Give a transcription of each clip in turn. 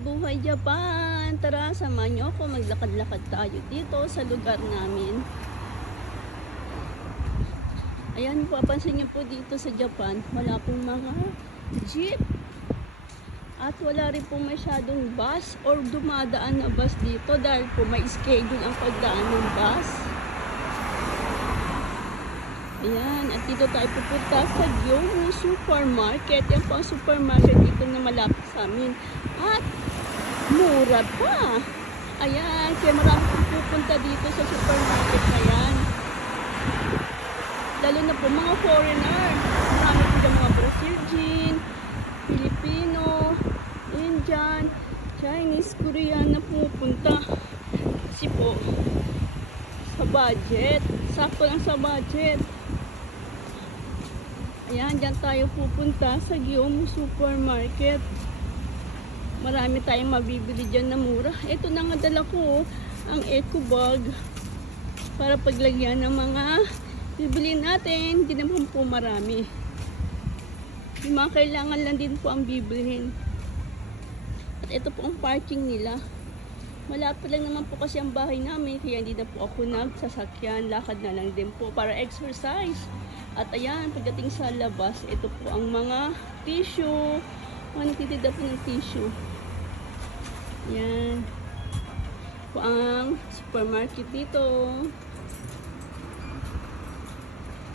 Buhay Japan! Tara, samahan niyo ako. Maglakad-lakad tayo dito sa lugar namin. Ayan, papansin niyo po dito sa Japan, wala pong mga jeep. At wala rin po masyadong bus or dumadaan na bus dito dahil po may schedule ang pagdaan ng bus. Ayan, at dito tayo pupunta sa Gyomu Supermarket. Yan po ang supermarket dito na malapit sa amin. At mura pa. Ayan, kaya marami pong pupunta dito sa supermarket na yan. Lalo na po mga foreigner. Marami po dyan mga Brazilian, Filipino, Indian, Chinese, Korean na pupunta. Kasi po, sa budget. Sakto lang sa budget. Ayan, dyan tayo pupunta sa Gyomu Supermarket. Marami tayong mabibili dyan na mura. Ito na nga dala ko, ang eco bag. Para paglagyan ng mga bibili natin. Hindi naman po marami. Yung mga kailangan lang din po ang bibilihin. At ito po ang parking nila. Malapit lang naman po kasi ang bahay namin. Kaya hindi na po ako nagsasakyan. Lakad na lang din po para exercise. At ayan, pagdating sa labas, ito po ang mga tissue. Nagtitinda po ng tissue. Ayan. Po ang supermarket dito.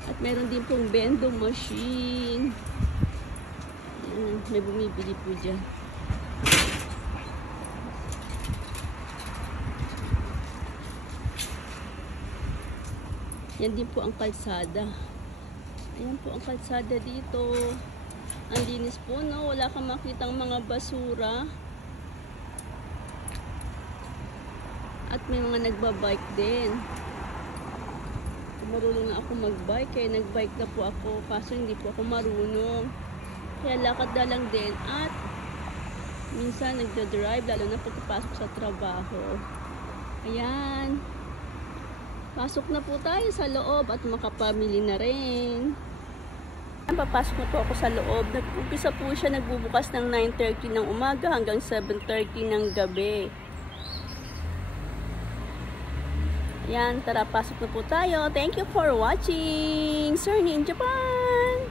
At meron din pong vending machine. Ayan, may bumibili po dyan. Yan din po ang kalsada. Ayan po ang kalsada dito. Ang linis po, no? Wala kang makitang mga basura. At may mga nagbabike din. Marunong na ako magbike. Kaya nagbike na po ako. Kaso hindi po ako marunong. Kaya lakad na lang din. At minsan nagdadrive. Lalo na pagkapasok sa trabaho. Ayan. Pasok na po tayo sa loob at makapamili na rin. Papasok na po ako sa loob. Nag-umpisa po siya, nagbubukas ng 9:30 ng umaga hanggang 7:30 ng gabi. Ayan, tara, pasok na po tayo. Thank you for watching. Sir in Japan!